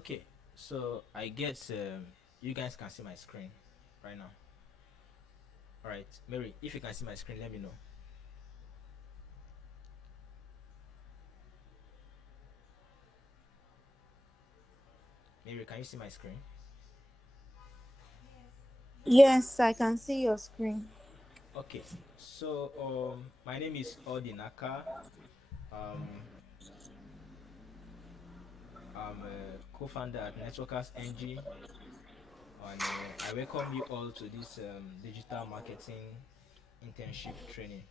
Okay, so I guess you guys can see my screen right now. All right, Mary, if you can see my screen, let me know. Mary, can you see my screen? Yes, I can see your screen. Okay, so my name is Odinaka. Um, I'm a co-founder at Networkers NG, and I welcome you all to this digital marketing internship training.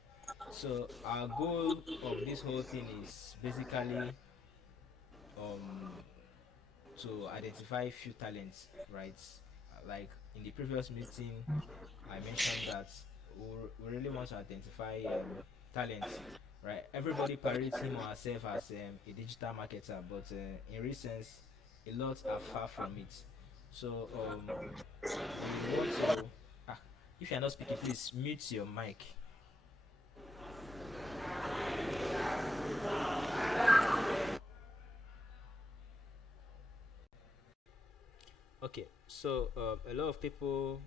So our goal of this whole thing is basically um to identify few talents, right? Like in the previous meeting, I mentioned that we really want to identify talents, right? Everybody parades him or herself as a digital marketer, but in recent, a lot are far from it. So we want to. Ah, if you're not speaking, please mute your mic. Okay, so a lot of people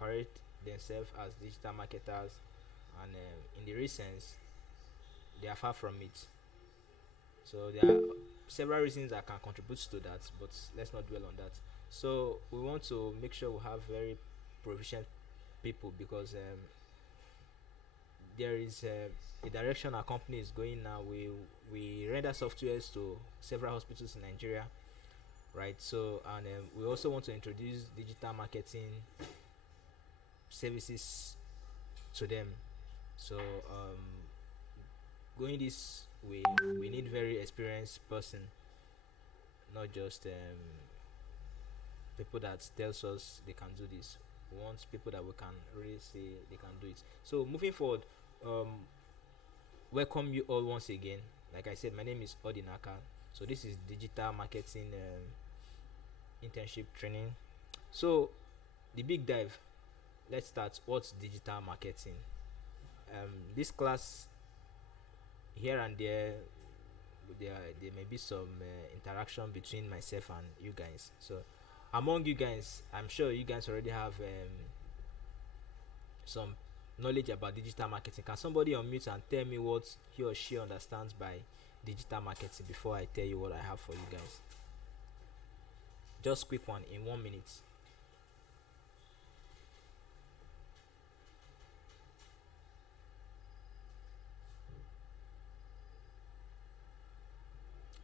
parade themselves as digital marketers, and in the recent, they are far from it. So there are several reasons that can contribute to that, but let's not dwell on that. So we want to make sure we have very proficient people because there is a direction our company is going now. We render softwares to several hospitals in Nigeria, right? So and we also want to introduce digital marketing services to them. So going this way, we need very experienced person, not just people that tells us they can do this. We want people that we can really say they can do it. So moving forward, um, welcome you all once again. Like I said, my name is Odinaka. So this is digital marketing internship training. So the big dive. Let's start. What's digital marketing? This class here and there may be some interaction between myself and you guys. So among you guys, I'm sure you guys already have some knowledge about digital marketing. Can somebody unmute and tell me what he or she understands by digital marketing before I tell you what I have for you guys? Just quick one in 1 minute.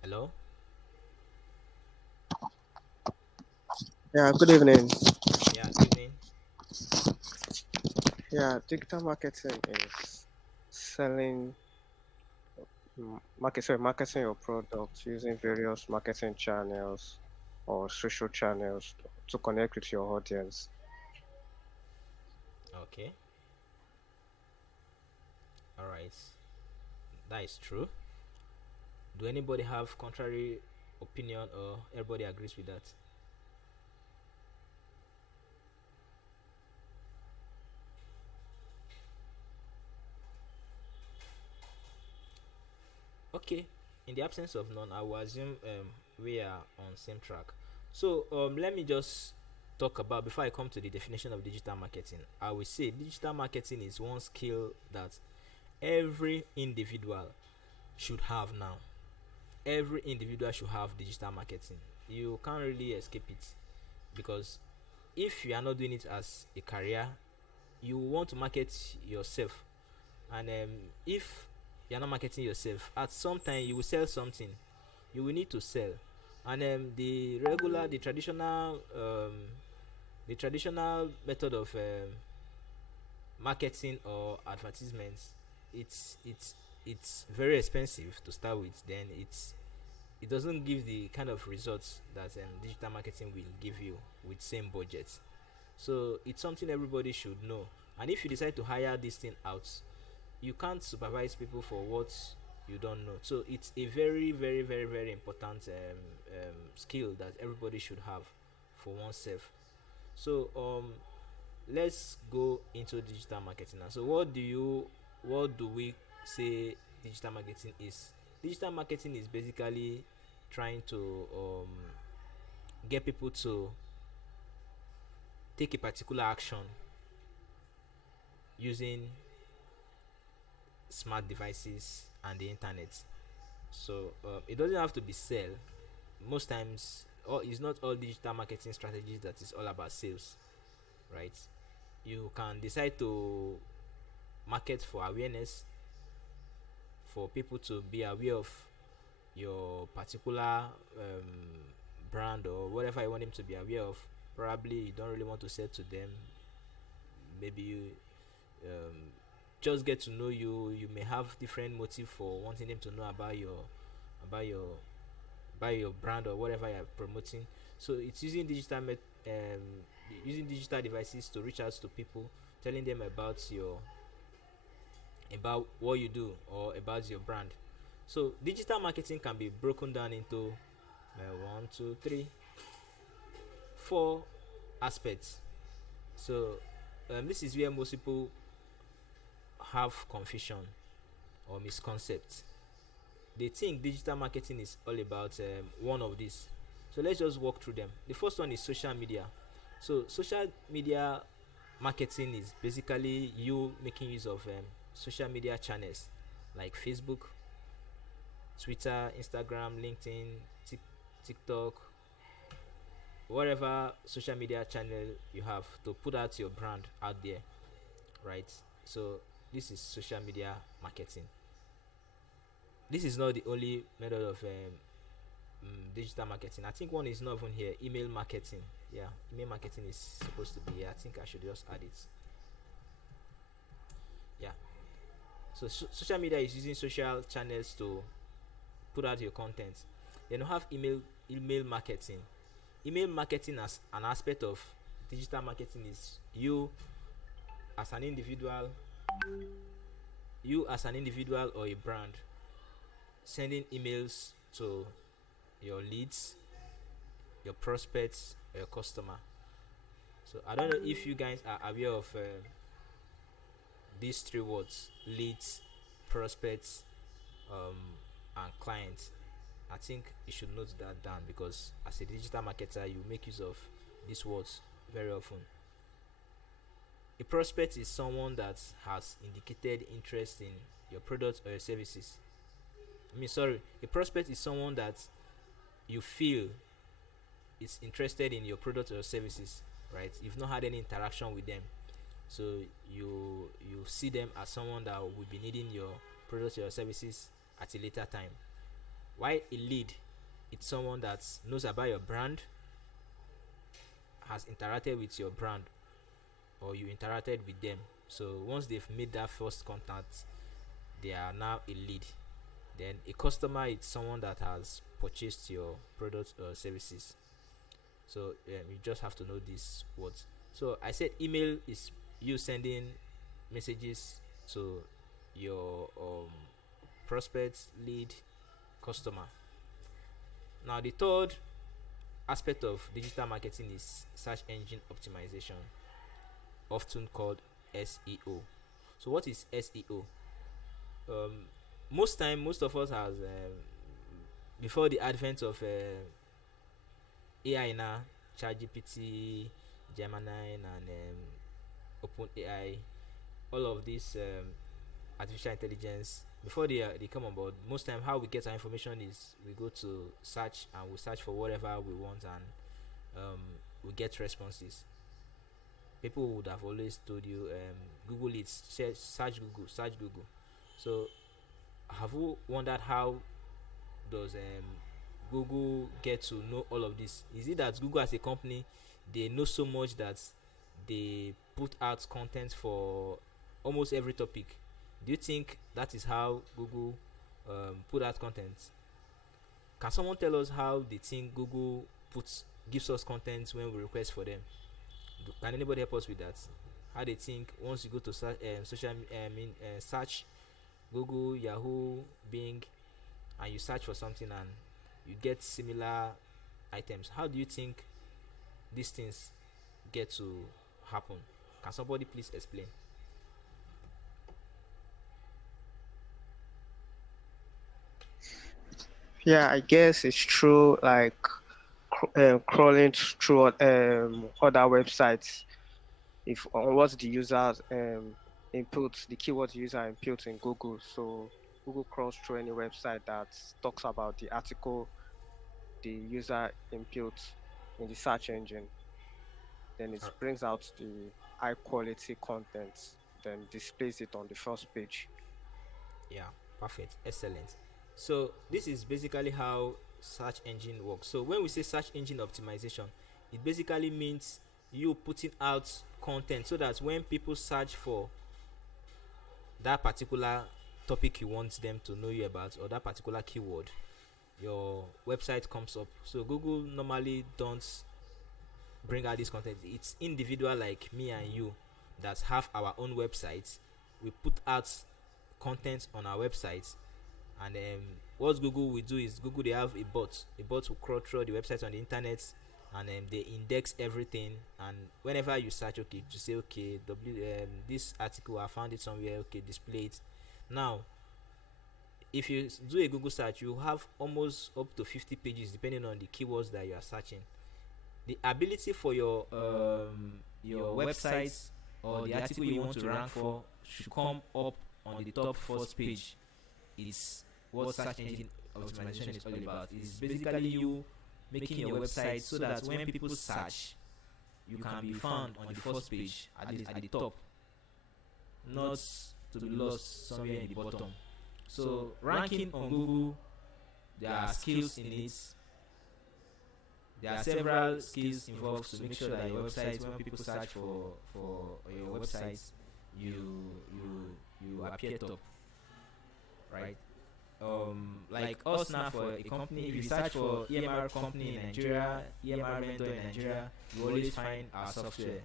Hello? Yeah, good evening. Yeah, evening. Yeah, digital marketing is selling, marketing your product using various marketing channels or social channels to connect with your audience. Okay. All right. That is true. Do anybody have contrary opinion or everybody agrees with that? Okay. In the absence of none, I will assume we are on same track. So let me just talk about before I come to the definition of digital marketing. I will say digital marketing is one skill that every individual should have now. Every individual should have digital marketing. You can't really escape it because if you are not doing it as a career, you want to market yourself, and if you're not marketing yourself, at some time you will sell something, you will need to sell, and the traditional method of marketing or advertisements, it's very expensive to start with. Then it doesn't give the kind of results that digital marketing will give you with same budget. So it's something everybody should know. And if you decide to hire this thing out, you can't supervise people for what you don't know. So it's a very, very, very, very important skill that everybody should have for oneself. So let's go into digital marketing now. So what do we say digital marketing is? Digital marketing is basically trying to get people to take a particular action using smart devices and the internet. So it doesn't have to be sell. Most times, it's not all digital marketing strategies that is all about sales, right? You can decide to market for awareness, for people to be aware of your particular brand or whatever you want them to be aware of. Probably you don't really want to sell to them. Maybe you um, just get to know you. You may have different motive for wanting them to know about your about your brand or whatever you're promoting. So it's using digital devices to reach out to people, telling them about what you do or about your brand. So digital marketing can be broken down into one, two, three, four aspects. So this is where most people have confusion or misconcept. They think digital marketing is all about one of these. So let's just walk through them. The first one is social media. So social media marketing is basically you making use of social media channels like Facebook, Twitter, Instagram, LinkedIn, TikTok, whatever social media channel you have to put out your brand out there, right? So this is social media marketing. This is not the only method of digital marketing. I think one is not even here. Email marketing. Yeah, email marketing is supposed to be here. I think I should just add it. Yeah. So social media is using social channels to put out your content. Then you have email marketing. Email marketing as an aspect of digital marketing is as an individual, you as an individual or a brand sending emails to your leads, your prospects, your customer. So I don't know if you guys are aware of these three words: leads, prospects, um, and clients. I think you should note that down because as a digital marketer, you make use of these words very often. A prospect is someone that has indicated interest in your products or your services. Sorry, a prospect is someone that you feel is interested in your product or services, right? You've not had any interaction with them, so you see them as someone that will be needing your products or your services at a later time. Why a lead? It's someone that knows about your brand, has interacted with your brand, or you interacted with them. So once they've made that first contact, they are now a lead. Then a customer is someone that has purchased your products or services. So you just have to know these words. So I said email is you sending messages to your prospects, lead, customer. Now the third aspect of digital marketing is search engine optimization, often called SEO. So what is SEO? Um, most of us has before the advent of AI now, ChatGPT, Gemini, and OpenAI, all of these artificial intelligence. Before they come on board, most time how we get our information is we go to search and we search for whatever we want and we get responses. People would have always told you Google it, search Google. So have you wondered how does Google get to know all of this? Is it that Google as a company they know so much that they put out content for almost every topic? Do you think that is how Google put out content? Can someone tell us how they think Google puts gives us content when we request for them? Can anybody help us with that? How they think once you go to search Google, Yahoo, Bing, and you search for something and you get similar items. How do you think these things get to happen? Can somebody please explain? Yeah, I guess it's true. Like crawling through other websites if on what the user inputs, the keyword the user inputs in Google. So Google crawls through any website that talks about the article the user inputs in the search engine. Then it Uh, brings out the high quality content, then displays it on the first page. yeah, perfect, excellent. So this is basically how search engine works. So when we say search engine optimization, it basically means you putting out content so that when people search for that particular topic you want them to know you about, or that particular keyword, your website comes up. So Google normally don't bring out this content. It's individual like me and you that have our own websites. We put out content on our website, and what Google will do is Google, they have a bot. A bot will crawl through the website on the internet, and they index everything. And whenever you search, okay, to say okay, this article I found it somewhere, okay, display it. Now, if you do a Google search, you have almost up to 50 pages depending on the keywords that you are searching. The ability for your website or the article you want to rank for should come up on the top first page. It's what search engine optimization is all about. It's basically you making your website so that when people search, you can be found on the first page, at least at the top, not to be lost somewhere in the bottom. So ranking on Google, there are skills in it. There are several skills involved to make sure that your website, when people search for your website, you appear top, right? Like us now, for a company, if you search for EMR company in Nigeria, EMR vendor in Nigeria, you always find our software,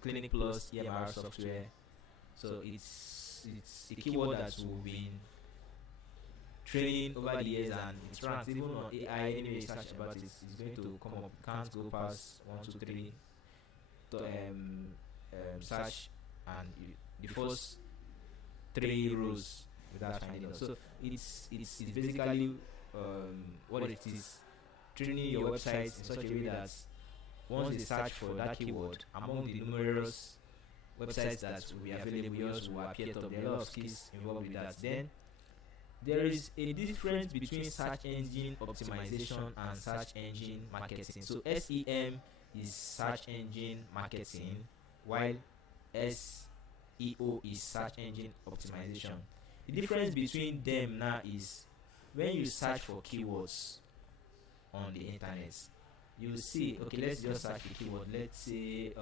Clinic Plus EMR software. So it's a keyword that we've been training over the years, and it's ranked even on AI. Anyway, you search about it, it's going to come up. Can't go past 1, 2, 3 to search, and the first 3 rows without finding out. So it's basically what it is, training your website in such a way that once they search for that keyword among the numerous websites that will be available, yours will appear top. There are a lot of skills involved with that. Then there is a difference between search engine optimization and search engine marketing. So SEM is search engine marketing, while SEO is search engine optimization. The difference between them now is when you search for keywords on the internet, you see, okay, let's just search the keyword. Let's say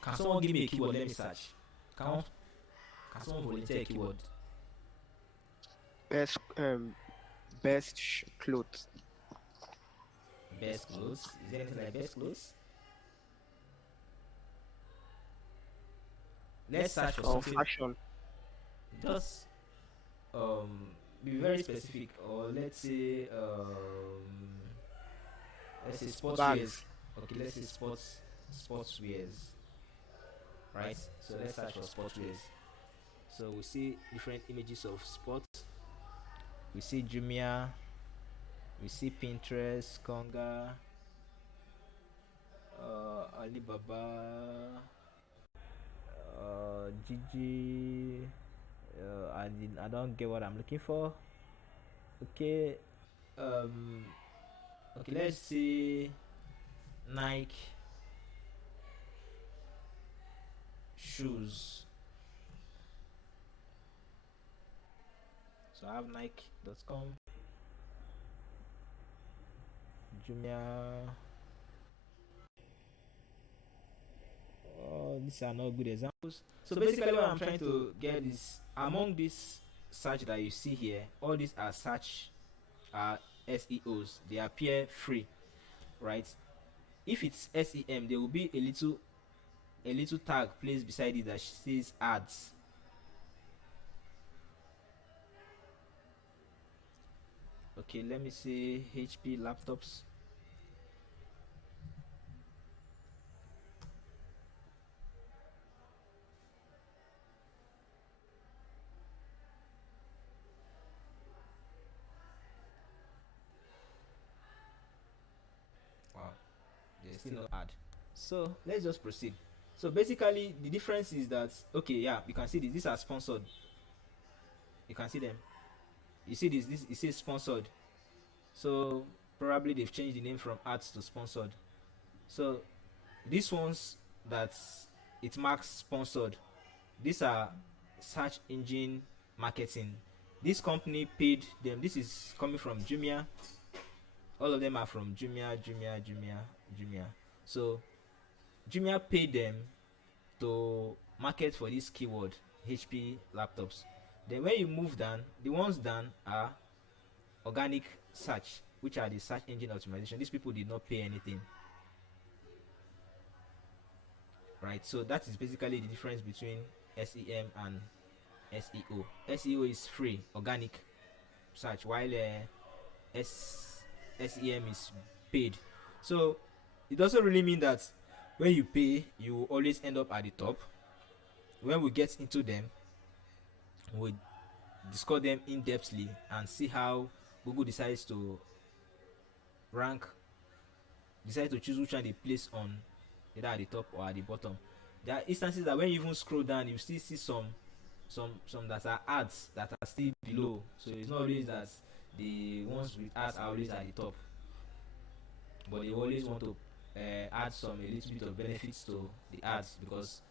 can someone give me a keyword? Let me search. Can someone volunteer a keyword? Best best clothes. Best clothes. Is there anything like best clothes? Let's search for something. Fashion. Just be very specific, or let's say sports wears. Bags. Okay, let's say sports wears. Right. So let's search for sports wears. So we see different images of sports. We see Jumia. We see Pinterest, Konga, Alibaba, Gigi. I don't get what I'm looking for. Okay. Um. Okay. Let's see Nike shoes. So I have Nike.com, Jumia. These are not good examples. So basically, what I'm trying to get is, among this search that you see here, all these are search SEOs. They appear free, right? If it's SEM, there will be a little tag placed beside it that says ads. Okay, let me say HP laptops. still not ad. So let's just proceed. So basically the difference is that, okay, yeah, you can see this, these are sponsored. You can see them. You see this it says sponsored. So probably they've changed the name from ads to sponsored. So these ones that it marks sponsored, these are search engine marketing. This company paid them. This is coming from Jumia. All of them are from Jumia. So Jumia paid them to market for this keyword, HP laptops. Then when you move down, the ones down are organic search, which are the search engine optimization. These people did not pay anything, right? So that is basically the difference between SEM and SEO. SEO is free, organic search, while SEM is paid. So it doesn't really mean that when you pay, you always end up at the top. When we get into them, we discuss them in depthly and see how Google decides to rank, decide to choose which one they place on, either at the top or at the bottom. There are instances that when you even scroll down, you still see some that are ads that are still below. So it's not always that the ones with ads are always at the top, but they always want to add some a little bit of benefits to the ads, because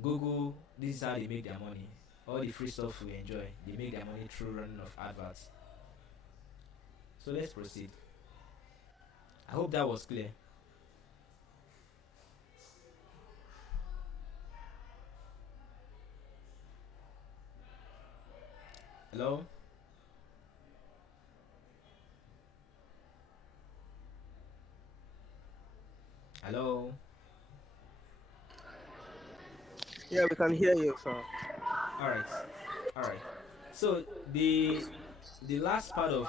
Google, this is how they make their money. All the free stuff we enjoy, they make their money through running of adverts. So let's proceed. I hope that was clear. Hello? Hello? Yeah, we can hear you, sir. Alright. Alright. So the last part of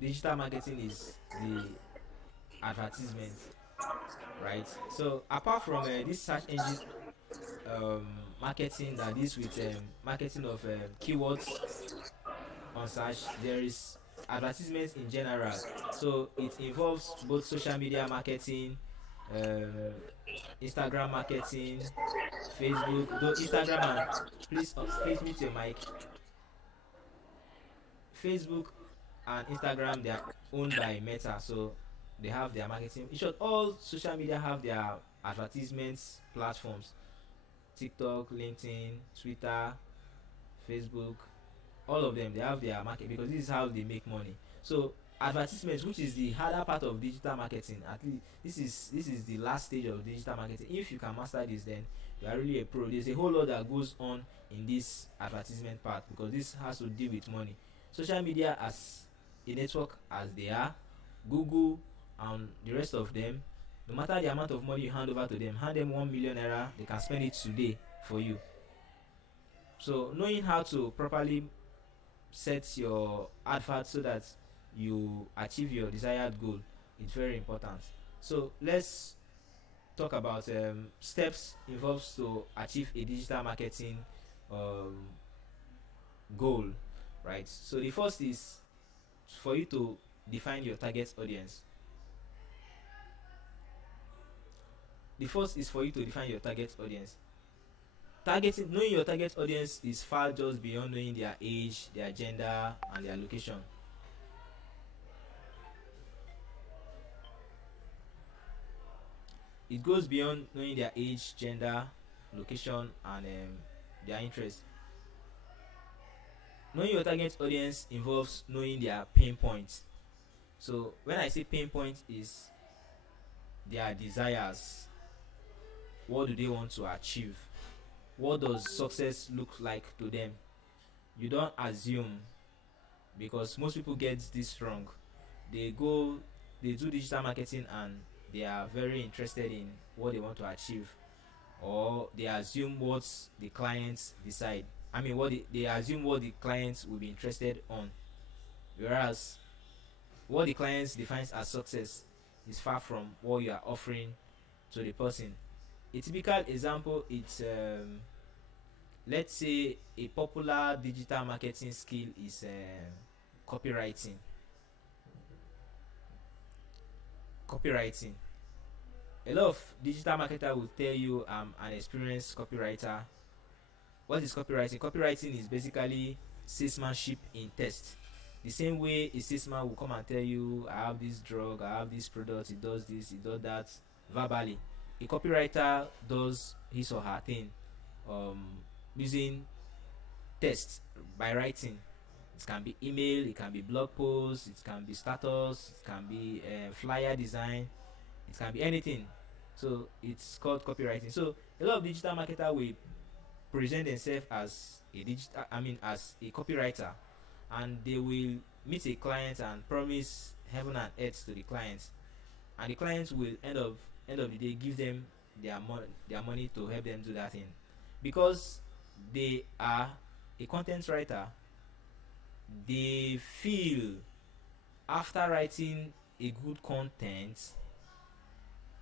digital marketing is the advertisement, right? So apart from this search engine um, marketing that is with marketing of keywords on search, there is advertisements in general. So it involves both social media marketing, uh, Instagram marketing, Facebook. Though Instagram and please mute your mic. Facebook and Instagram, they are owned by Meta, so they have their marketing. In short, all social media have their advertisements platforms: TikTok, LinkedIn, Twitter, Facebook. All of them, they have their market, because this is how they make money. So advertisements, which is the harder part of digital marketing, at least this is the last stage of digital marketing. If you can master this, then you are really a pro. There's a whole lot that goes on in this advertisement part, because this has to deal with money. Social media as a network as they are, Google and the rest of them, no matter the amount of money you hand over to them, hand them 1 million naira, they can spend it today for you. So knowing how to properly set your advert so that you achieve your desired goal is very important. So let's talk about steps involved to achieve a digital marketing um, goal, right? So the first is for you to define your target audience. The first is for you to define your target audience. Targeting, knowing your target audience is far just beyond knowing their age, their gender, and their location. It goes beyond knowing their age, gender, location, and their interest. Knowing your target audience involves knowing their pain points. So when I say pain point, is their desires. What do they want to achieve? What does success look like to them? You don't assume, because most people get this wrong. They do digital marketing and they are very interested in what they want to achieve, or they assume what the clients decide. I mean, they assume what the clients will be interested on, whereas what the clients defines as success is far from what you are offering to the person. A typical example is let's say a popular digital marketing skill is copywriting. Copywriting. A lot of digital marketer will tell you I'm an experienced copywriter. What is copywriting? Copywriting is basically salesmanship in text. The same way a salesman will come and tell you, I have this drug, I have this product, it does this, it does that, verbally. A copywriter does his or her thing, um, using text, by writing. It can be email, it can be blog posts, it can be status, it can be flyer design, it can be anything. So it's called copywriting. So a lot of digital marketer will present themselves as a digital, I mean, as a copywriter, and they will meet a client and promise heaven and earth to the client, and the clients will end of the day give them their money to help them do that thing, because they are a content writer. They feel after writing a good content,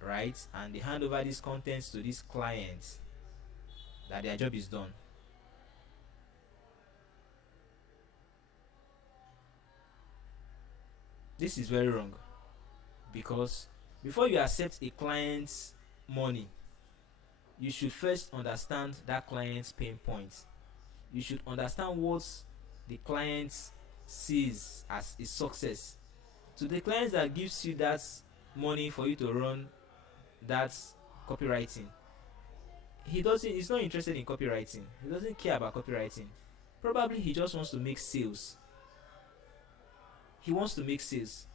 right, and they hand over these contents to these clients, that their job is done. This is very wrong, because before you accept a client's money, you should first understand that client's pain points. You should understand what the client sees as a success. To the clients that gives you that money for you to run that copywriting, he's not interested in copywriting. He doesn't care about copywriting. Probably he just wants to make sales. He wants to make sales.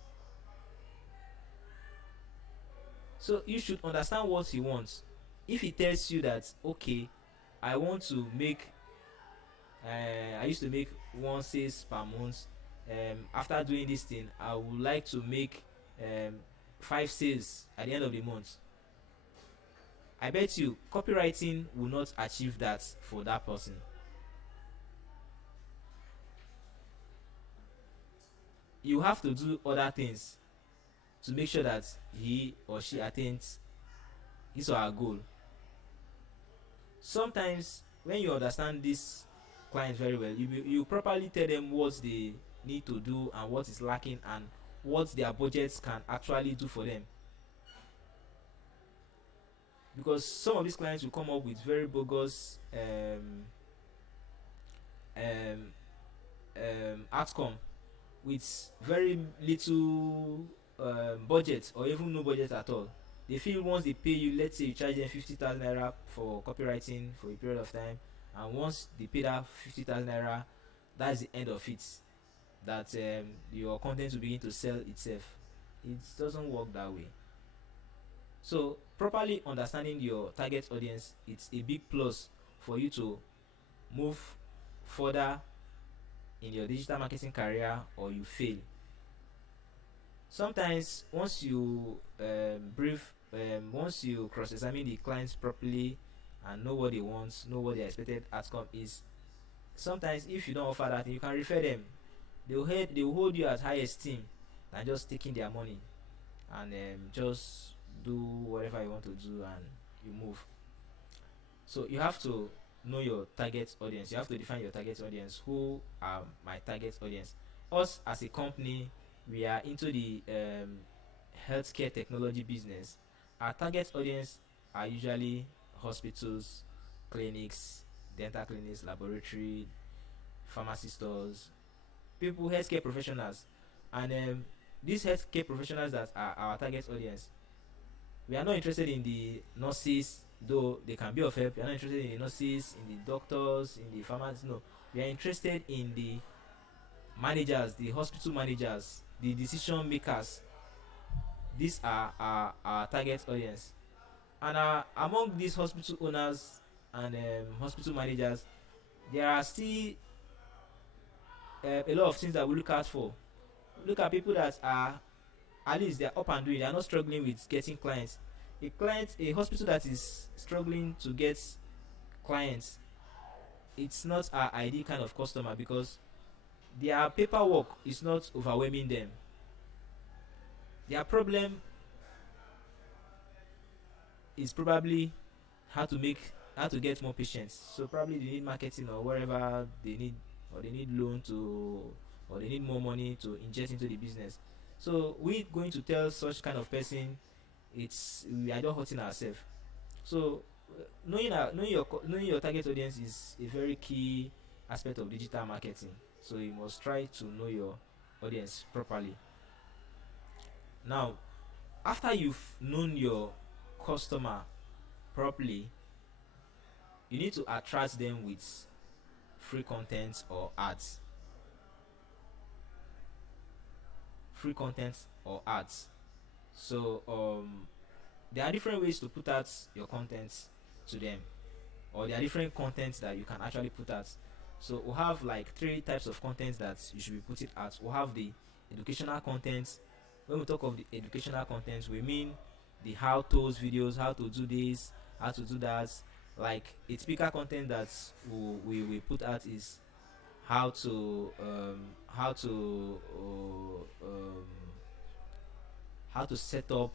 So you should understand what he wants. If he tells you that, okay, I want to make I used to make one sales per month, after doing this thing I would like to make um, 5 sales at the end of the month, I bet you copywriting will not achieve that for that person. You have to do other things to make sure that he or she attains his or her goal. Sometimes when you understand this client very well, you properly tell them what they need to do and what is lacking and what their budgets can actually do for them. Because some of these clients will come up with very bogus um, outcome, with very little budget or even no budget at all. They feel once they pay you, let's say you charge them 50,000 naira for copywriting for a period of time, and once they pay that 50,000 naira, that's the end of it. That your content will begin to sell itself. It doesn't work that way. So properly understanding your target audience, it's a big plus for you to move further in your digital marketing career, or you fail. Sometimes once you once you cross-examine the clients properly and know what they want, know what their expected outcome is, sometimes if you don't offer that, you can refer them. They will hold you at high esteem than just taking their money and just do whatever you want to do and you move. So you have to know your target audience. You have to define your target audience. Who are my target audience? Us as a company, we are into the healthcare technology business. Our target audience are usually hospitals, clinics, dental clinics, laboratory, pharmacy stores, people, healthcare professionals. And these healthcare professionals that are our target audience, we are not interested in the nurses, though they can be of help. We are not interested in the nurses, in the doctors, in the pharmacists. No, we are interested in the managers, the hospital managers, the decision makers. These are our target audience. And among these hospital owners and hospital managers, there are still a lot of things that we look out for. Look at people that are, at least they're up and doing, they're not struggling with getting clients. A hospital that is struggling to get clients, it's not our ideal kind of customer, because their paperwork is not overwhelming them. Their problem is probably how to get more patients. So probably they need marketing or wherever they need, or they need loan to, or they need more money to inject into the business. So we going to tell such kind of person it's we are just hurting ourselves. So knowing your target audience is a very key aspect of digital marketing. So you must try to know your audience properly. Now, after you've known your customer properly, you need to attract them with free content or ads. Free content or ads. So there are different ways to put out your content to them, or there are different contents that you can actually put out. So we'll have like three types of content that you should be putting out. We'll have the educational content. When we talk of the educational content, we mean the how-tos videos, how to do this, how to do that. Like a typical content that we put out is how to how to set up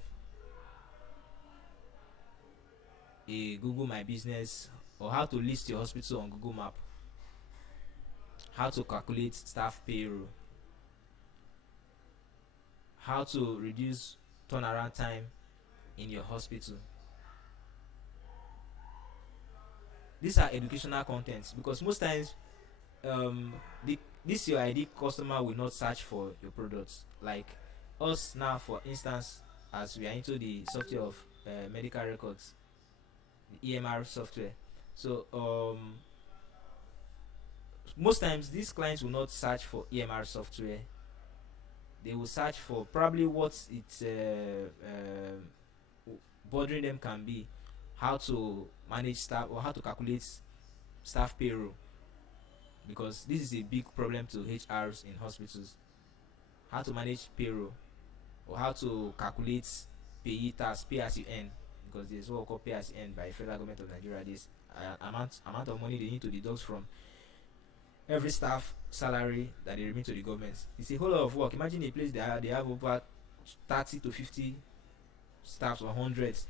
a Google My Business, or how to list your hospital on Google Map, how to calculate staff payroll, how to reduce turnaround time in your hospital. These are educational contents because most times this your ID customer will not search for your products. Like us now, for instance, as we are into the software of medical records, the EMR software. So most times these clients will not search for EMR software. They will search for probably what it's bothering them can be, how to manage staff or how to calculate staff payroll, because this is a big problem to HRs in hospitals. How to manage payroll, or how to calculate payee tax, pay as you earn, because there's what we call pay as you earn by federal government of Nigeria. This amount of money they need to deduct from every staff salary that they remit to the government. It's a whole lot of work. Imagine a place they have over 30 to 50 staffs or hundreds.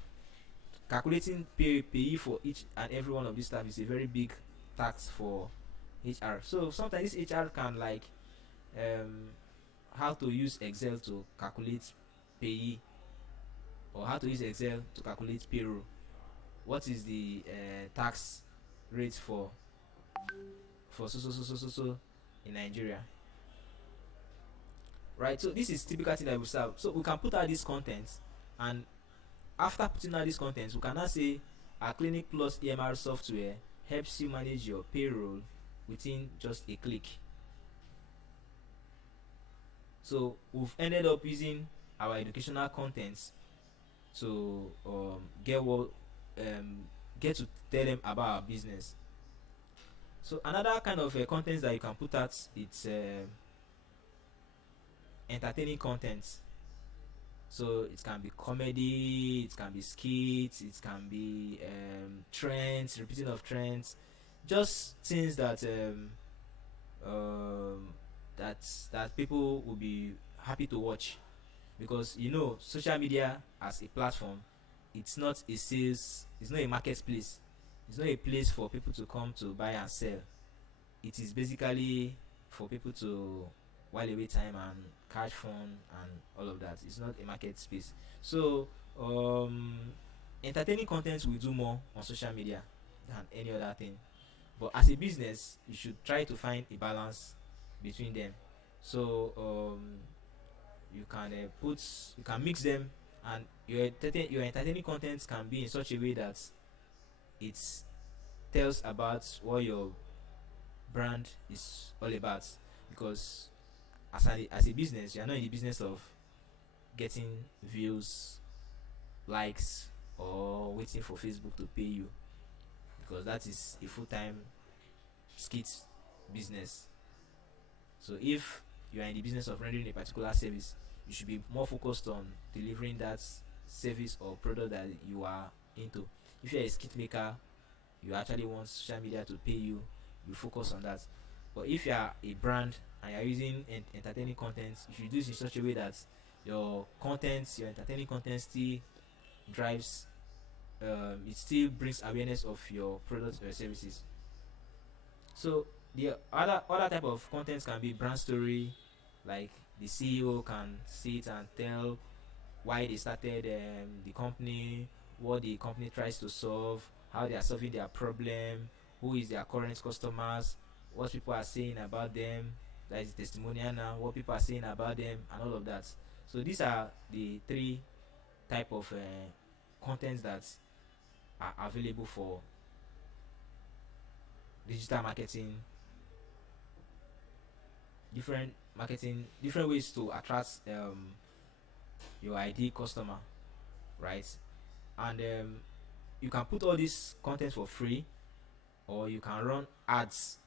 Calculating payee for each and every one of these staff is a very big tax for HR. So sometimes this HR can like how to use Excel to calculate payee, or how to use Excel to calculate payroll. What is the tax rate for so in Nigeria, right? So this is typical thing that we serve. So we can put out this content, and after putting out this content, we can now say our Clinic Plus EMR software helps you manage your payroll within just a click. So we've ended up using our educational contents to get to tell them about our business. So another kind of contents that you can put out, it's entertaining content. So it can be comedy, it can be skits, it can be trends, repeating of trends, just things that that people will be happy to watch, because social media as a platform, it's not a sales, it's not a marketplace, it's not a place for people to come to buy and sell. It is basically for people to while away time and catch fun and all of that. It's not a market space. So entertaining content will do more on social media than any other thing. But as a business, you should try to find a balance between them. So you can mix them, and your entertaining content can be in such a way that it tells about what your brand is all about. Because as a business, you are not in the business of getting views, likes, or waiting for Facebook to pay you, because that is a full-time skit business. So if you are in the business of rendering a particular service, you should be more focused on delivering that service or product that you are into. If you're a skit maker, you actually want social media to pay you, you focus on that. But if you are a brand and you're using entertaining content, you should do this in such a way that your entertaining content still drives, it still brings awareness of your products or services. So the other type of content can be brand story, like the CEO can sit and tell why they started the company, what the company tries to solve, how they are solving their problem, who is their current customers, what people are saying about them, that is testimonial now, what people are saying about them, and all of that. So these are the three type of contents that are available for digital marketing, different ways to attract your ID customer, right? And you can put all this content for free, or you can run ads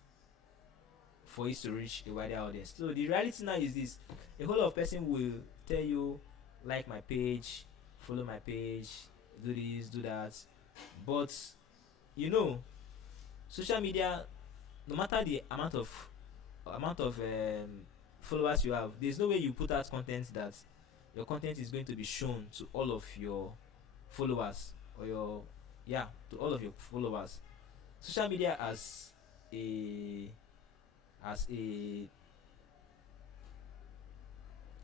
for it to reach a wider audience. So the reality now is this: a whole lot of person will tell you, like my page, follow my page, do this, do that. But you know, social media, no matter the amount of followers you have, there's no way you put out content that your content is going to be shown to all of your followers, or your yeah, to all of your followers. Social media a as a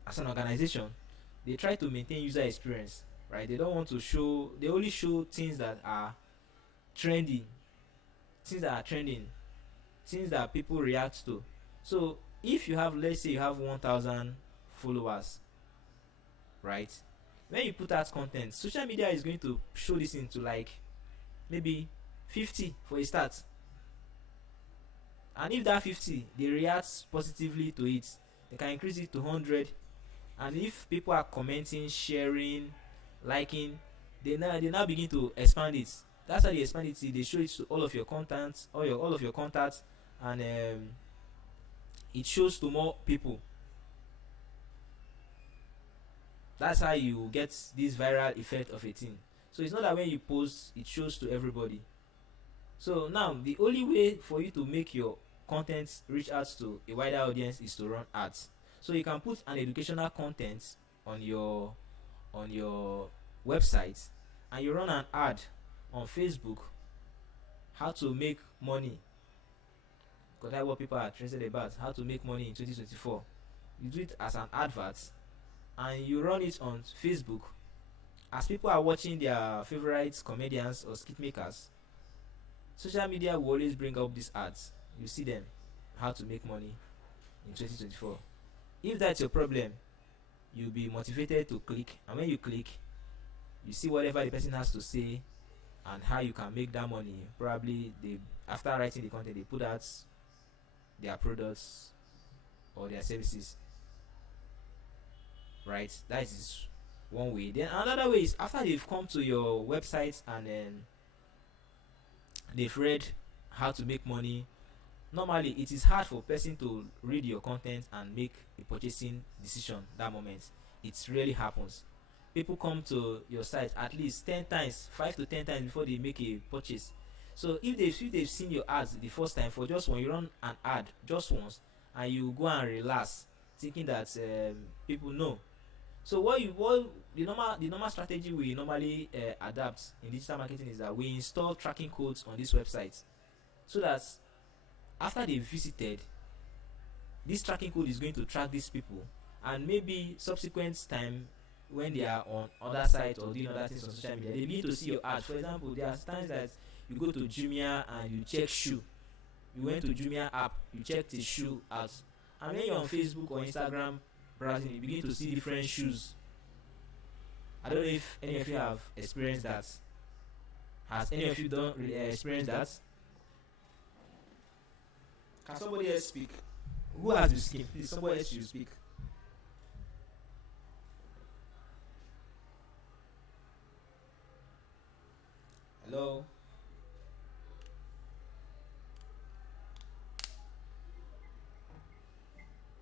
as an organization, they try to maintain user experience, right? They don't want to show, they only show things that are trending, things that are trending, things that people react to. So if you have, let's say you have 1,000 followers, right? When you put out content, social media is going to show this into like maybe 50 for a start. And if that 50 they react positively to it, they can increase it to 100. And if people are commenting, sharing, liking, they now begin to expand it. That's how they expand it. They show it to all of your contacts, all of your contacts, and it shows to more people. That's how you get this viral effect of a thing. So it's not that when you post it shows to everybody. So now the only way for you to make your content reach out to a wider audience is to run ads. So you can put an educational content on your website, and you run an ad on Facebook, how to make money, because that's what people are interested about, how to make money in 2024. You do it as an advert, and you run it on Facebook. As people are watching their favorite comedians or skit makers, social media will always bring up these ads. You see them, how to make money in 2024. If that's your problem, you'll be motivated to click, and when you click, you see whatever the person has to say and how you can make that money. Probably they, after writing the content, they put out their products or their services, right? That is one way. Then another way is after they've come to your website and then they've read how to make money. Normally it is hard for a person to read your content and make a purchasing decision that moment. It really happens. People come to your site at least 10 times, 5 to 10 times before they make a purchase. So if they've seen your ads the first time, for just when you run an ad just once and you go and relax thinking that people know. So what the normal strategy we normally adapt in digital marketing is that we install tracking codes on this website, so that after they visited, this tracking code is going to track these people, and maybe subsequent time when they are on other sites or doing other things on social media, they begin to see your ads. For example, there are times that you go to Jumia and you check shoe. You went to Jumia app, you check the shoe out, and when you're on Facebook or Instagram browsing, you begin to see different shoes. I don't know if any of you have experienced that. Has any of you done experienced that? Can somebody else speak? Who has the skin? Please, somebody else should speak. Hello?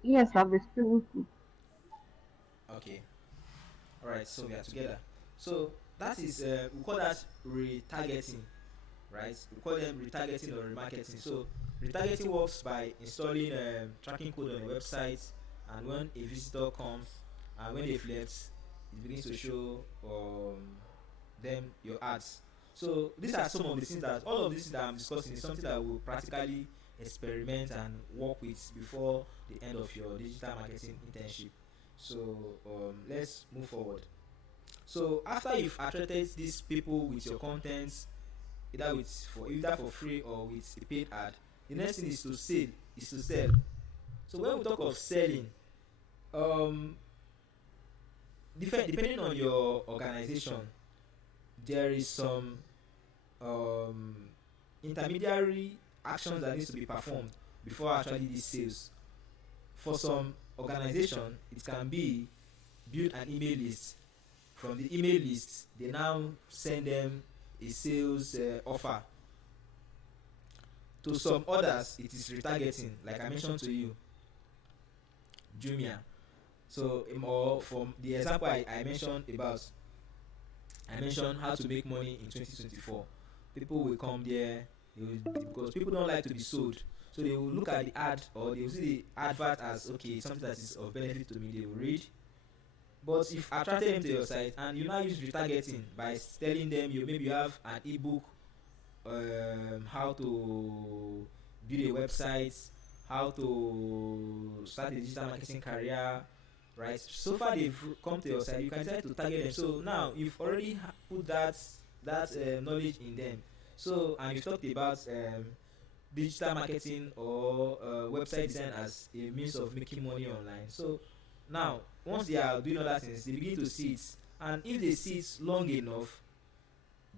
Yes, I've experienced it. Okay. Alright, so we are together. So that is, we call that retargeting, right? We call them retargeting or remarketing. So retargeting works by installing tracking code on a website, and when a visitor comes and when they've left, it begins to show them your ads. So these are some of the things that all of this that I'm discussing is something that we'll practically experiment and work with before the end of your digital marketing internship. So let's move forward. So after you've attracted these people with your contents, either for free or with a paid ad, the next thing is to sell. So when we talk of selling, um depending on your organization, there is some um intermediary actions that needs to be performed before actually this sales. For some organization, it can be build an email list. From the email list, they now send them a sales offer. To some others, it is retargeting, like I mentioned to you, Jumia. So or from the example I mentioned about, I mentioned how to make money in 2024. People will come there, because people don't like to be sold. So they will look at the ad, or they will see the advert as okay, something that is of benefit to me. They will read. But if attracted them to your site, and you now use retargeting by telling them you have an ebook, how to build a website, how to start a digital marketing career, right? So far they've come to your site, you can decide to target them. So now you've already put that knowledge in them. So, and you've talked about digital marketing or website design as a means of making money online. So now once they are doing other things, they begin to see it, and if they see it long enough,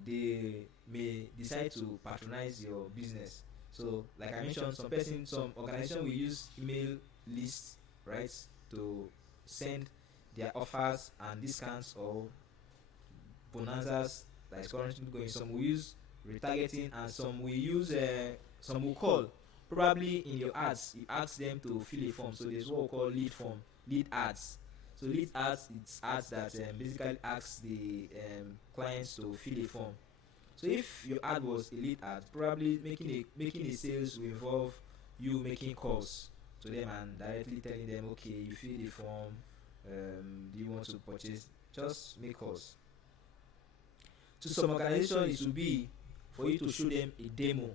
they may decide to patronize your business. So like I mentioned, some organization will use email lists, right, to send their offers and discounts or bonanzas that is currently going. Some will use retargeting, and some will call. Probably in your ads, you ask them to fill a form. So there's what we call lead form, lead ads. So lead ads, it's ads that basically ask the clients to fill a form. So if your ad was a lead ad, probably making a sales will involve you making calls to them and directly telling them, okay, you fill the form, do you want to purchase? Just make calls. To some organizations, it will be for you to show them a demo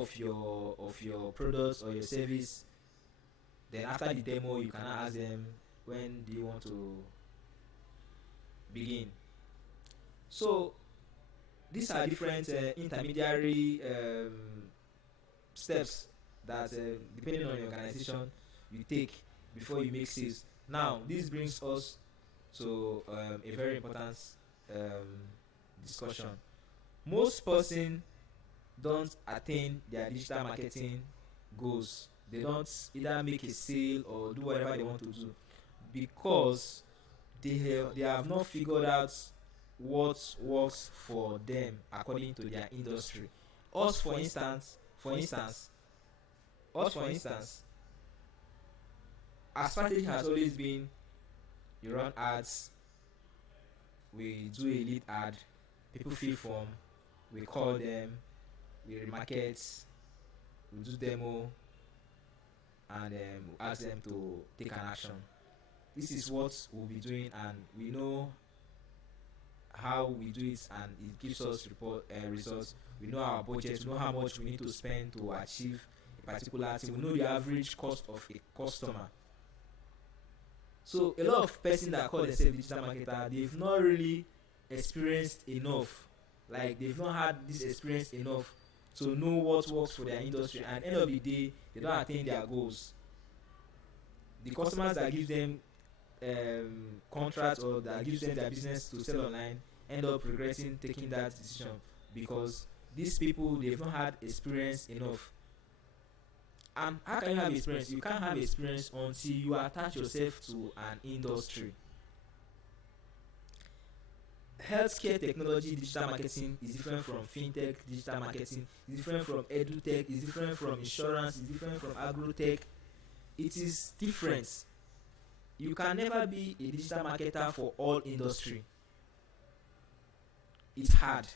of your products or your service. Then after the demo, you can ask them, when do you want to begin? So these are different intermediary steps that, depending on your organization, you take before you make sales. Now this brings us to a very important um, discussion. Most person don't attain their digital marketing goals. They don't either make a sale or do whatever they want to do, because they have not figured out what works for them according to their industry. Us for instance, us for instance, our strategy has always been, you run ads, we do a lead ad, people fill form, we call them, we remarket, we do demo, and we ask them to take an action. This is what we'll be doing, and we know how we do it, and it gives us results. We know our budget, we know how much we need to spend to achieve a particular thing, we know the average cost of a customer. So a lot of persons that call themselves digital marketer, they've not really experienced enough, like they've not had this experience enough to know what works for their industry, and at the end of the day they don't attain their goals. The customers that give them contracts, or that gives them their business to sell online, end up regretting taking that decision, because these people, they've not had experience enough. And how can you have experience? You can't have experience until you attach yourself to an industry. Healthcare technology digital marketing is different from fintech digital marketing, is different from edutech, is different from insurance, is different from agrotech. It is different. You can never be a digital marketer for all industry. It's hard.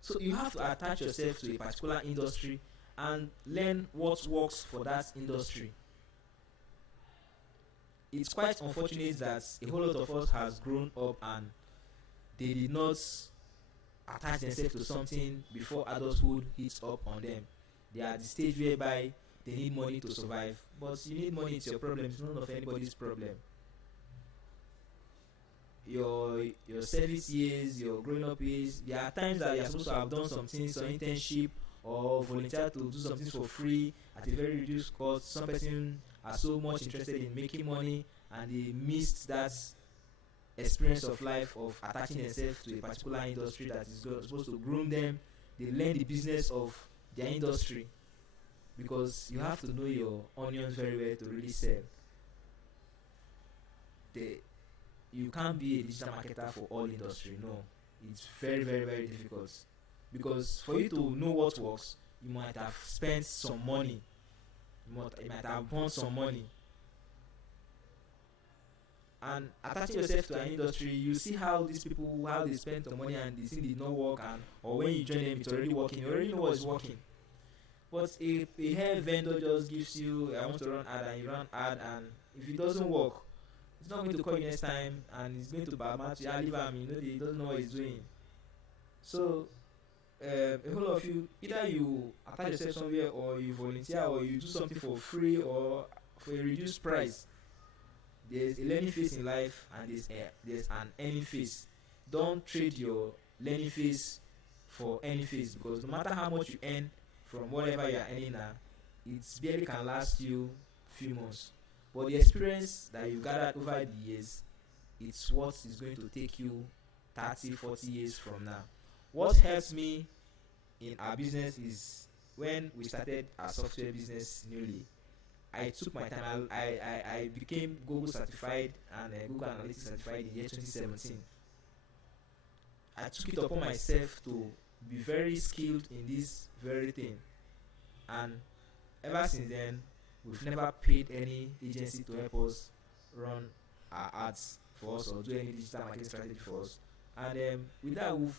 So you have to attach yourself to a particular industry and learn what works for that industry. It's quite unfortunate that a whole lot of us has grown up and they did not attach themselves to something before adulthood hits up on them. They are at the stage whereby they need money to survive. But you need money, it's your problem, it's none of anybody's problem. your service years, your growing up years, there are times that you are supposed to have done some things or internship or volunteer to do some things for free at a very reduced cost. Some person are so much interested in making money and they missed that experience of life of attaching themselves to a particular industry that is supposed to groom them. They learn the business of their industry, because you have to know your onions very well to really sell. The You can't be a digital marketer for all industry. No, it's very very very difficult, because for you to know what works, you might have spent some money. You might have burned some money. And attaching yourself to an industry, you see how these people, how they spend the money and the thing did not work, and or when you join them it's already working, you already know what's working. But if a hair vendor just gives you, I want to run ad, and you run ad, and if it doesn't work, it's not going to call you next time, and it's going to badmouth you. Yeah, leave him. He doesn't know what he's doing. So a whole lot of you, either you attach yourself somewhere, or you volunteer, or you do something for free or for a reduced price. There's a learning phase in life, and there's an earning phase. Don't trade your learning phase for earning phase, because no matter how much you earn from whatever you are earning now, it barely can last you few months. But the experience that you've gathered over the years, it's what is going to take you 30, 40 years from now. What helps me in our business is, when we started our software business newly, I took my time. I became Google certified and Google Analytics certified in year 2017. I took it upon myself to be very skilled in this very thing, and ever since then, we've never paid any agency to help us run our ads for us or do any digital marketing strategy for us. And with that, we've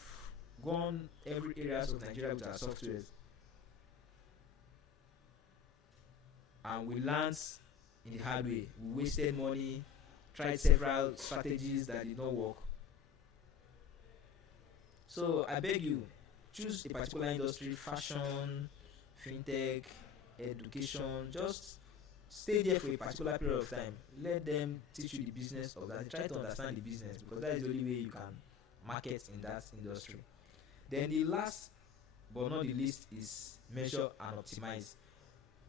gone every areas of Nigeria with our softwares, and we learned in the hard way. We wasted money, tried several strategies that did not work. So I beg you, choose a particular industry: fashion, fintech, education. Just stay there for a particular period of time. Let them teach you the business of that. Try to understand the business, because that is the only way you can market in that industry. Then the last but not the least is measure and optimize.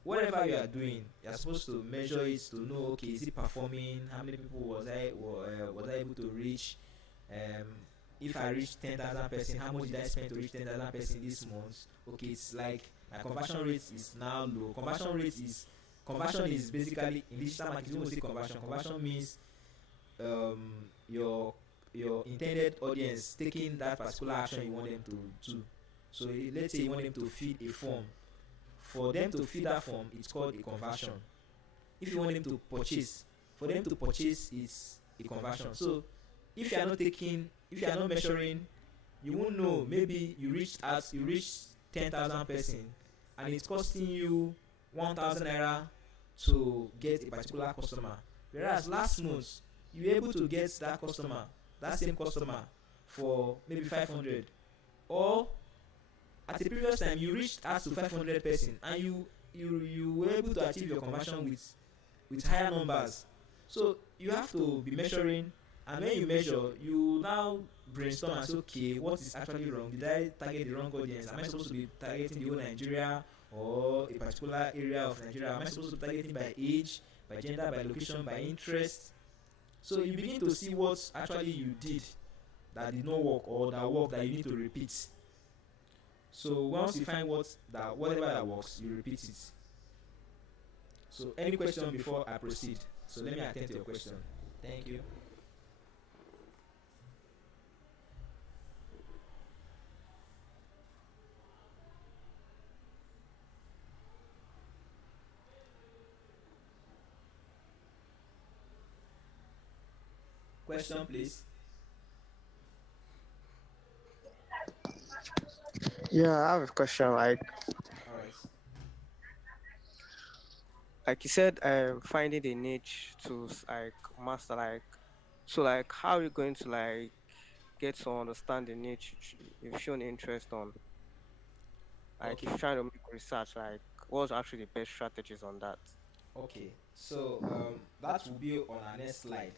Whatever you are doing, you are supposed to measure it to know, okay, is it performing? How many people was I able to reach? Um, if I reach 10,000 person, how much did I spend to reach 10,000 person this month? Okay, it's like my conversion rate is now low. Conversion is basically, in digital marketing when we say conversion, conversion means um, your intended audience taking that particular action you want them to do. So let's say you want them to fill a form. For them to fill that form, it's called a conversion. If you want them to purchase, for them to purchase is a conversion. So if you are not measuring, you won't know. Maybe you reached 10,000 person, and it's costing you 1,000 naira to get a particular customer. Whereas last month, you were able to get that same customer, for maybe 500. Or at the previous time, you reached out to 500 person, and you were able to achieve your conversion with higher numbers. So you have to be measuring, and when you measure, you now brainstorm and say, okay, what is actually wrong? Did I target the wrong audience? Am I supposed to be targeting the whole Nigeria, or a particular area of Nigeria? Am I supposed to be targeting by age, by gender, by location, by interest? So you begin to see what actually you did that did not work, or that worked that you need to repeat. So once you find whatever that works, you repeat it. So any question before I proceed? So let me attend to your question. Thank you. Question, please. Yeah, I have a question. All right. Like you said, finding a niche to like master, like, so like how are you going to like get to understand the niche you've shown interest on? Like if Okay. you're trying to make research, like what's actually the best strategies on that? Okay. So that will be on our next slide,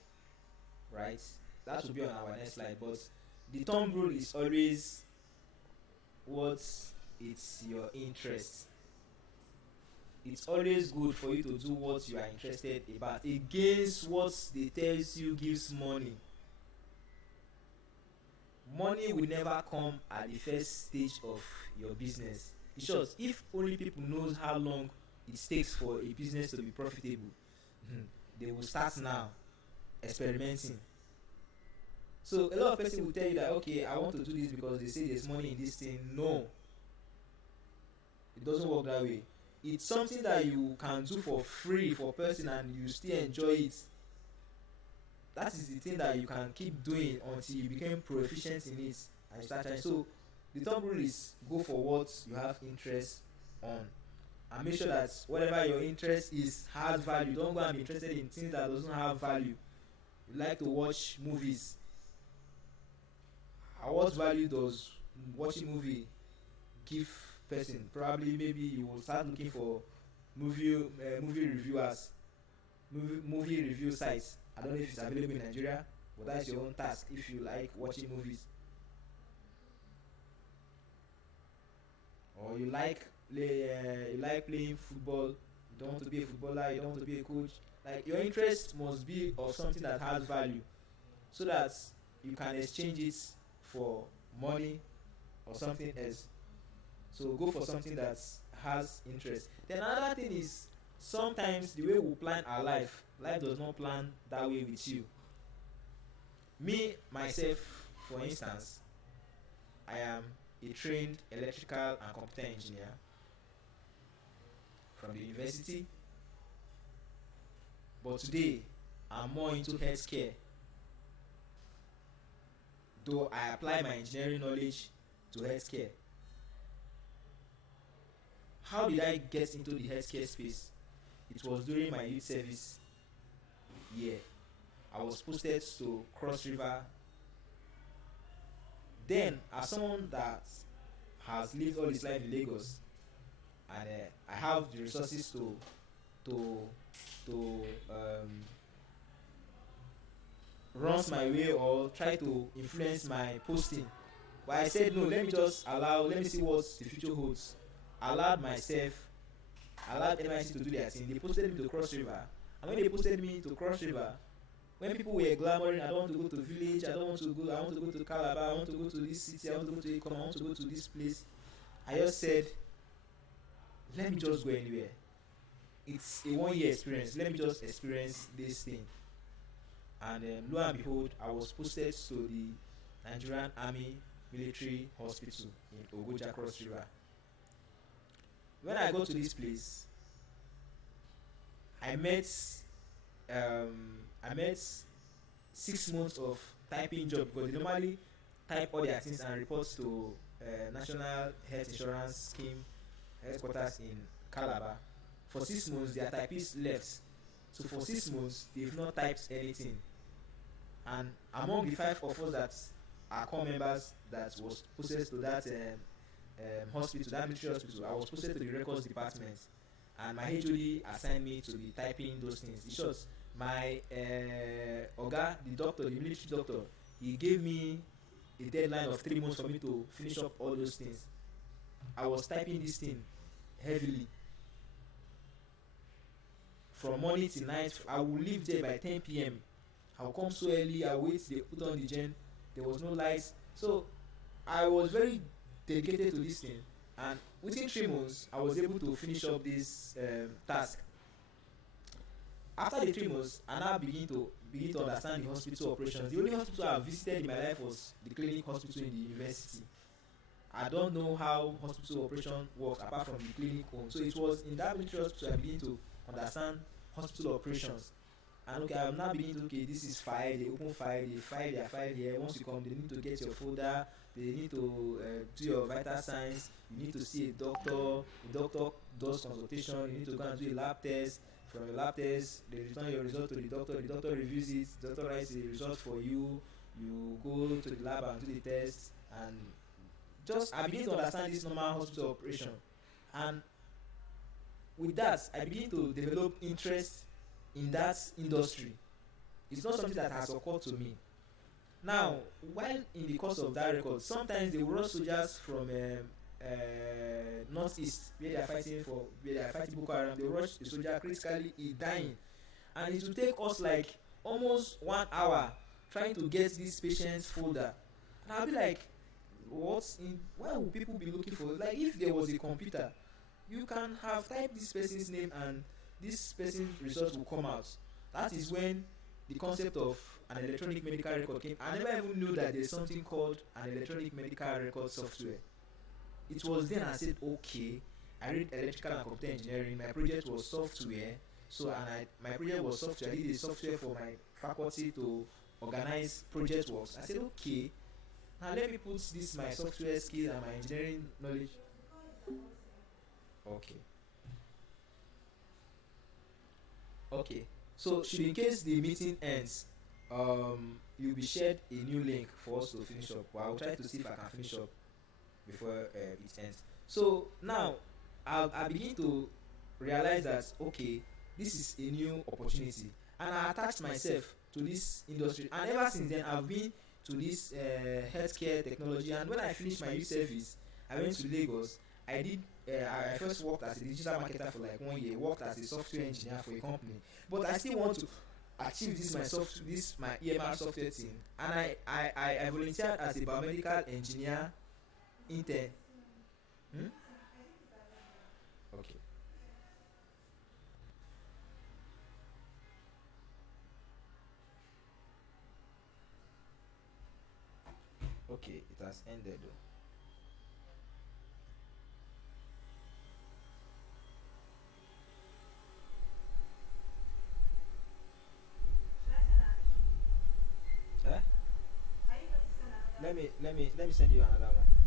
right? that will be on our next slide. But the thumb rule is always what it's your interest. It's always good for you to do what you are interested about against what they tells you gives money. Money will never come at the first stage of your business. In short, if only people knows how long it takes for a business to be profitable, they will start now experimenting. So a lot of people will tell you that, okay, I want to do this because they say there's money in this thing. No, it doesn't work that way. It's something that you can do for free for person and you still enjoy it. That is the thing that you can keep doing until you become proficient in it and you start trying. So the top rule is go for what you have interest on, and make sure that whatever your interest is has value. Don't go and be interested in things that doesn't have value. You like to watch movies. What value does watching movie give person? Probably maybe you will start looking for movie reviewers, movie review sites. I don't know if it's available in Nigeria, but that's your own task if you like watching movies. Or you like playing football. You don't want to be a footballer, you don't want to be a coach. Like, your interest must be of something that has value, so that you can exchange it for money or something else. So go for something that has interest. Then another thing is, sometimes the way we plan our life does not plan that way with you. Me myself, for instance, I am a trained electrical and computer engineer from the university, but today I'm more into healthcare, though I apply my engineering knowledge to healthcare. How did I get into the healthcare space? It was during my youth service year. I was posted to Cross River. Then, as someone that has lived all his life in Lagos, and I have the resources to to runs my way or try to influence my posting. But I said no, let me see what the future holds. Allowed NYC to do their thing. They posted me to Cross River. And when they posted me to Cross River, when people were glamoring, I don't want to go to village, I want to go to Calabar, I want to go to this city, I want to go to Ecom, I want to go to this place. I just said, let me just go anywhere. It's a 1 year experience. Let me just experience this thing. And lo and behold, I was posted to the Nigerian Army Military Hospital in Ogoja, Cross River. When I got to this place, I met 6 months of typing job, because they normally type all their things and report to National Health Insurance Scheme headquarters in Calabar. For 6 months, their typists left. So for 6 months, they've not typed anything. And among the 5 of us that are core members that was posted to that hospital, that military hospital, I was posted to the records department, and my HOD assigned me to be typing those things. In short, my Oga, the doctor, the military doctor, he gave me a deadline of 3 months for me to finish up all those things. I was typing this thing heavily from morning till night. I will leave there by 10 p.m. I'll come so early, I'll wait, they put on the gen, there was no lights. So I was very dedicated to this thing, and within 3 months I was able to finish up this task. After the 3 months, I now begin to understand the hospital operations. The only hospital I visited in my life was the clinic hospital in the university. I don't know how hospital operation works apart from the clinic home. So it was in that military hospital I began to understand hospital operations. And okay, I'm now beginning to, okay, this is file, they open file, they file their file here. Once you come, they need to get your folder, they need to do your vital signs, you need to see a doctor, the doctor does consultation, you need to go and do a lab test. From your lab test, they return your result to the doctor reviews it, the doctor writes the result for you, you go to the lab and do the test, and just I begin to understand this normal hospital operation. And with that, I begin to develop interest in that industry. It's not something that has occurred to me. Now, while in the course of that record, sometimes they will rush soldiers from northeast where they are fighting for where they are fighting Boko Haram. They will rush the soldier critically, he dying, and it will take us like almost 1 hour trying to get this patient's folder. And I'll be like, what in why would people be looking for, like, if there was a computer you can have typed this person's name and this person's result will come out. That is when the concept of an electronic medical record came. I never even knew that there's something called an electronic medical record software. It was then I said, okay, I read electrical and computer engineering, my project was software. So and my project was software. I did a software for my faculty to organize project works. I said, okay, now let me put this my software skill and my engineering knowledge. Okay. Okay. So should in case the meeting ends, you'll be shared a new link for us to finish up. Well, I'll try to see if I can finish up before it ends. So now I begin to realize that okay, this is a new opportunity, and I attached myself to this industry. And ever since then, I've been to this healthcare technology. And when I finished my youth service, I went to Lagos. I did. I first worked as a digital marketer for like 1 year. Worked as a software engineer for a company. But I still want to achieve this my EMR software thing. And I volunteered as a biomedical engineer intern. Hmm? Okay. Okay, it has ended though. Eh? Let me send you another one.